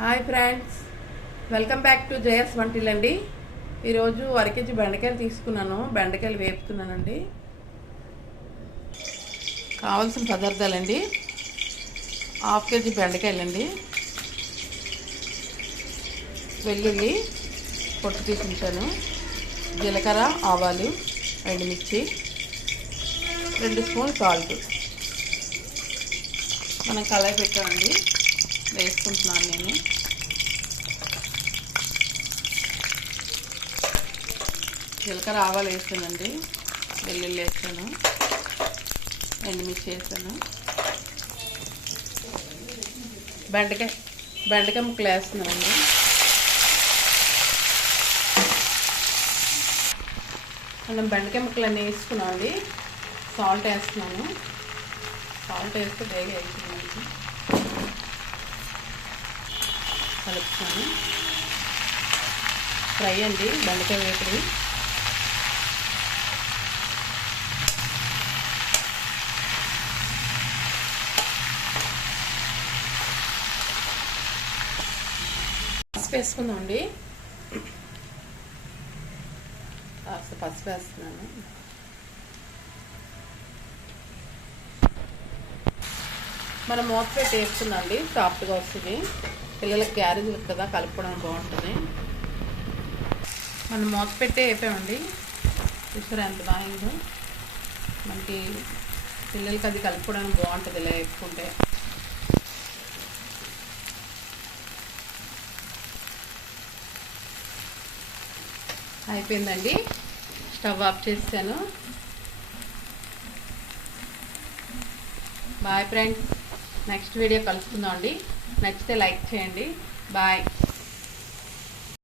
Hi friends, welcome back to Jaya svantaillu అండి. ఈరోజు అరకేజీ బెండకాయలు తీసుకున్నాను. బెండకాయలు వేపుతున్నానండి. కావాల్సిన పదార్థాలండి: హాఫ్ కేజీ బెండకాయలండి, వెల్లుల్లి పొట్టు తీసి ఉంచాను, జీలకర్ర, ఆవాలు, ఎండుమిర్చి, 2 స్పూన్ సాల్ట్. మనం కళాయి పెట్టామండి, వేసుకుంటున్నాను నేను. జీలకర్ర, ఆవాలు వేసానండి, వెల్లుల్లి వేసాను, ఎండుమిర్చి వేసాను, బెండకాయ ముక్కలు వేస్తున్నానండి. మనం బెండకాయ ముక్కలు అన్నీ వేసుకున్నాం అండి. సాల్ట్ వేస్తున్నాను. సాల్ట్ వేస్తే బేగా వేసుకున్నాను. కలుపుతాను. ఫ్రై అండి, బెండకాయ వేపుడు. పసుపు వేసుకుందాం అండి. పసుపు వేస్తున్నాను. మనం మూత పెట్టి వేస్తున్నాండి, సాఫ్ట్గా వస్తుంది. పిల్లలకి గ్యారేజ్లకు కదా, కలుపుకోవడం బాగుంటుంది. మనం మూత పెట్టి వేపామండి. చూసారా ఎంత బాగుందో. మనకి పిల్లలకి అది కలుపుకోవడానికి బాగుంటుంది ఇలా వేపుకుంటే. అయిపోయిందండి, స్టవ్ ఆఫ్ చేసాను. బాయ్ ఫ్రెండ్స్, నెక్స్ట్ వీడియో కలుసుకుందాం అండి. నచ్చితే లైక్ చేయండి. బాయ్.